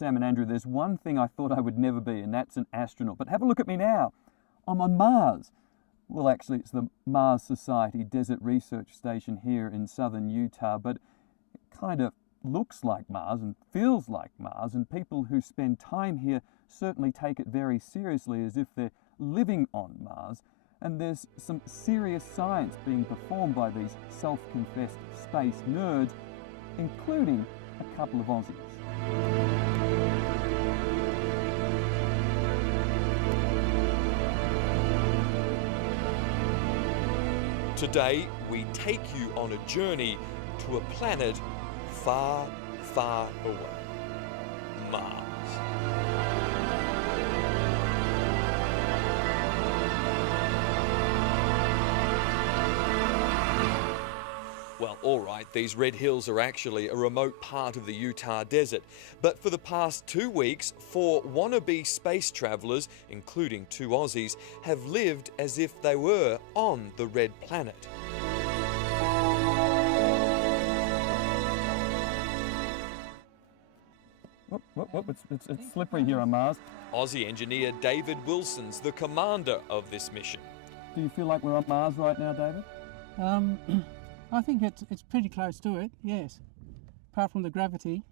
Sam and Andrew, there's one thing I thought I would never be, and that's an astronaut. But have a look at me now. I'm on Mars. Well, actually, it's the Mars Society Desert Research Station here in southern Utah, but it kind of looks like Mars and feels like Mars, and people who spend time here certainly take it very seriously as if they're living on Mars. And there's some serious science being performed by these self-confessed space nerds, including a couple of Aussies. Today, we take you on a journey to a planet far, far away. Mars. Well, all right, these red hills are actually a remote part of the Utah desert, but for the past 2 weeks, 4 wannabe space travellers, including 2 Aussies, have lived as if they were on the red planet. It's slippery here on Mars. Aussie engineer David Wilson's the commander of this mission. Do you feel like we're on Mars right now, David? I think it's pretty close to it, yes. Apart from the gravity.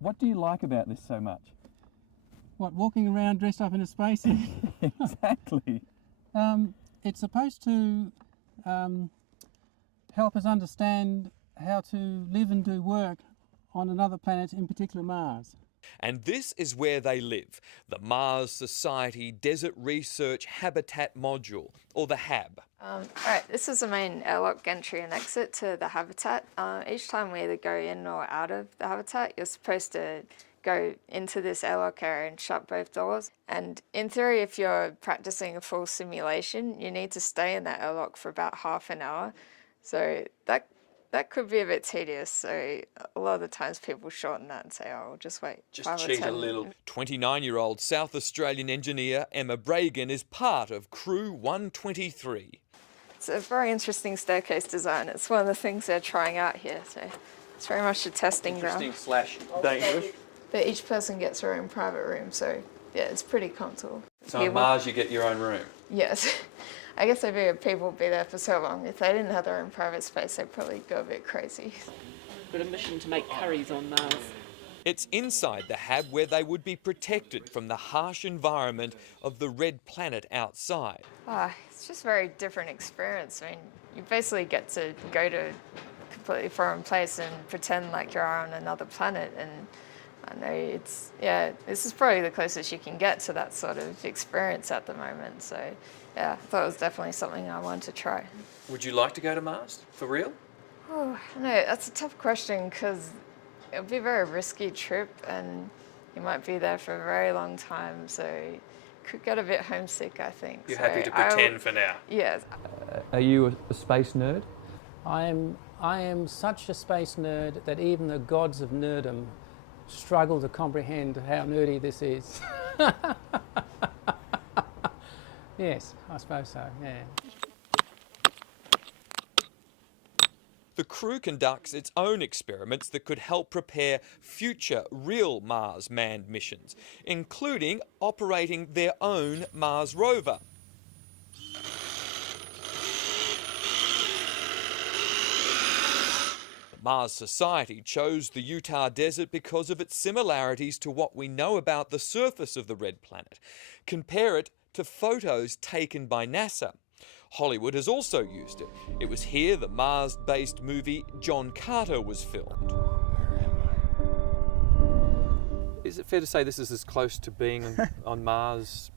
What do you like about this so much? What, walking around dressed up in a spacesuit? Exactly. It's supposed to help us understand how to live and do work on another planet, in particular Mars. And this is where they live, the Mars Society Desert Research Habitat Module, or the HAB. Alright, this is the main airlock entry and exit to the habitat. Each time we either go in or out of the habitat, you're supposed to go into this airlock area and shut both doors. And in theory, if you're practicing a full simulation, you need to stay in that airlock for about half an hour. So that could be a bit tedious, so a lot of the times people shorten that and say, oh, I'll just wait. Just cheat a little. 29-year-old South Australian engineer Emma Bragan is part of Crew 123. It's a very interesting staircase design. It's one of the things they're trying out here, so it's very much a testing ground. Interesting/dangerous. But each person gets their own private room, so yeah, it's pretty comfortable. So on Mars you get your own room? Yes. I guess I figured people would be there for so long. If they didn't have their own private space, they'd probably go a bit crazy. Got a mission to make curries on Mars. It's inside the HAB where they would be protected from the harsh environment of the red planet outside. It's just a very different experience. I mean, you basically get to go to a completely foreign place and pretend like you're on another planet. And I know this is probably the closest you can get to that sort of experience at the moment. So yeah, I thought it was definitely something I wanted to try. Would you like to go to Mars, for real? Oh, no, that's a tough question because it would be a very risky trip and you might be there for a very long time, so you could get a bit homesick, I think. You're happy to pretend for now? Yes. Are you a space nerd? I am such a space nerd that even the gods of nerdom struggle to comprehend how nerdy this is. Yes, I suppose so, yeah. The crew conducts its own experiments that could help prepare future real Mars manned missions, including operating their own Mars rover. The Mars Society chose the Utah desert because of its similarities to what we know about the surface of the red planet. Compare it to photos taken by NASA. Hollywood has also used it. It was here the Mars-based movie John Carter was filmed. Is it fair to say this is as close to being on Mars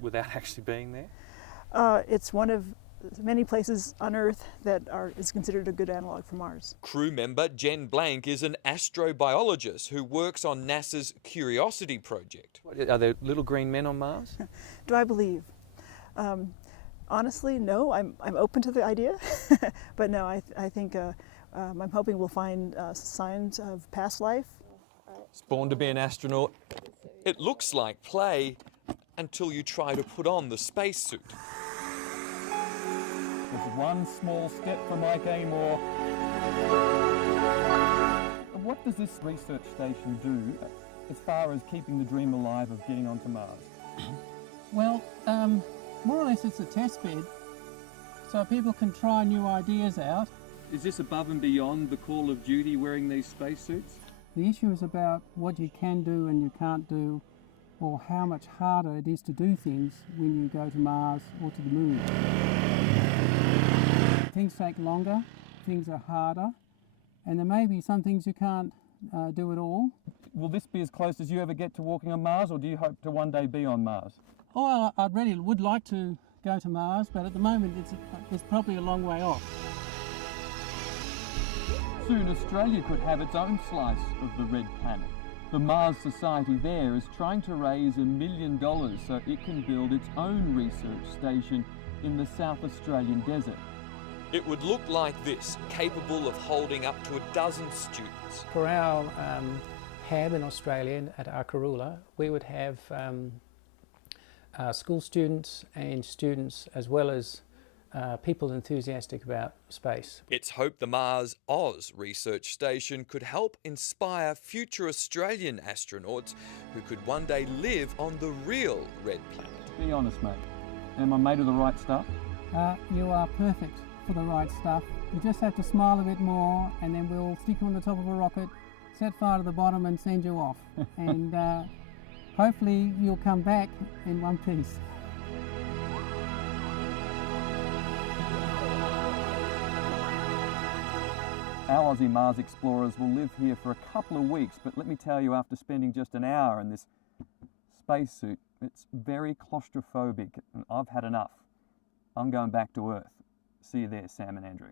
without actually being there? It's one of many places on Earth that is considered a good analog for Mars. Crew member Jen Blank is an astrobiologist who works on NASA's Curiosity project. Are there little green men on Mars? Do I believe? Honestly, no. I'm open to the idea, but no, I think I'm hoping we'll find signs of past life. It's born to be an astronaut. It looks like play until you try to put on the spacesuit. There's one small step for Mike Amor. What does this research station do as far as keeping the dream alive of getting onto Mars? Well, more or less it's a test bed, so people can try new ideas out. Is this above and beyond the call of duty wearing these spacesuits? The issue is about what you can do and you can't do, or how much harder it is to do things when you go to Mars or to the Moon. Things take longer, things are harder, and there may be some things you can't do at all. Will this be as close as you ever get to walking on Mars, or do you hope to one day be on Mars? Oh, I really would like to go to Mars, but at the moment it's probably a long way off. Soon Australia could have its own slice of the red planet. The Mars Society there is trying to raise $1 million so it can build its own research station in the South Australian desert. It would look like this, capable of holding up to 12 students. For our hab in Australia at Arkaroola, we would have school students and students as well as people enthusiastic about space. It's hoped the Mars Oz research station could help inspire future Australian astronauts who could one day live on the real red planet. Be honest, mate. Am I made of the right stuff? You are perfect for the right stuff. You just have to smile a bit more and then we'll stick you on the top of a rocket, set fire to the bottom and send you off. And hopefully you'll come back in one piece. Our Aussie Mars explorers will live here for a couple of weeks, but let me tell you, after spending just an hour in this spacesuit, it's very claustrophobic and I've had enough. I'm going back to Earth. See you there, Sam and Andrew.